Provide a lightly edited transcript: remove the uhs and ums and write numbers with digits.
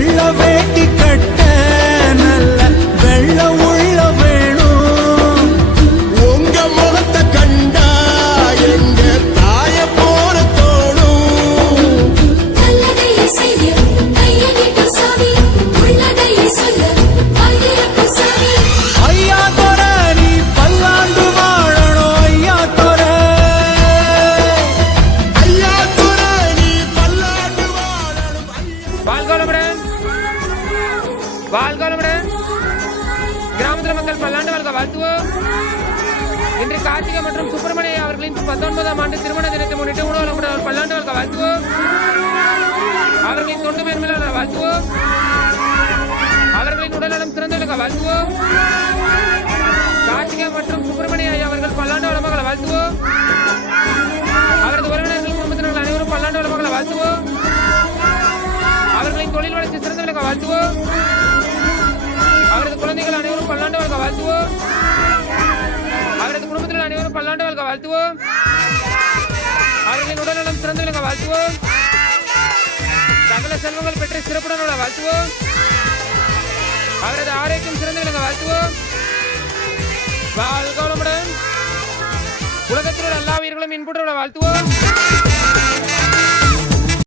வெள்ள வேட்டி கட்ட நல்ல வெள்ள உள்ள வேணும். உங்க முகத்தை கண்டா எங்க தாய போல தோணும். நல்லதையே செய்ய கையகிட்ட சாமி, உள்ளதையே சொல்ல வாயிரப்பு சாமி. ஐயா தொர நீ பல்லாண்டு வாழணும். ஐயா தொர ஐயா துற நீ பல்லாண்டு வாழணும். வாழ்கோளமுடன் வாழ்கோளமுடன். கிராமத்தில் மக்கள் பல்லாண்டு வாழ்க வாழ்த்துவோம். இன்று கார்த்திகை மற்றும் சுப்பிரமணிய அவர்களின் 19ஆம் ஆண்டு திருமண தினத்தை முன்னிட்டு உணவளமுடன் அவர் பல்லாண்டு வாழ்க வாழ்த்துவோம். அவர்களின் தொண்டு மேன்மையிலான வாழ்த்துவோம். அவர்களின் உடல்நலம் சிறந்த விளக்க வாழ்த்துவோம். கார்த்திகை மற்றும் சுப்பிரமணிய அவர்கள் பல்லாண்டு வளமகளை வாழ்த்துவோம். அவரது உறவினர்கள் குடும்பத்தினர்கள் அனைவரும் பல்லாண்டு வளமகளை வாழ்த்துவோம். அவர்களின் தொழில் வளர்ச்சி சிறந்த விளக்க வாழ்த்துவோம். அவரது குழந்தைகள் அனைவரும் பல்லாண்டு வாழ்க வாழ்த்துவோம். அவரது குடும்பத்தினர் அனைவரும் பல்லாண்டு வாழ்க வாழ்த்துவோம். அவர்களின் உடல்நலம் சிறந்து விளங்க வாழ்த்துவோம். சகல செல்வங்கள் பெற்று சிறப்புடன் உள்ள வாழ்த்துவோம். அவரது ஆரோக்கியம் சிறந்து விளங்க வாழ்த்துவோம். வாழ்க வளமுடன். உலகத்தில் உள்ள எல்லா உயிர்களும் இன்புற்ற வாழ்த்துவோம்.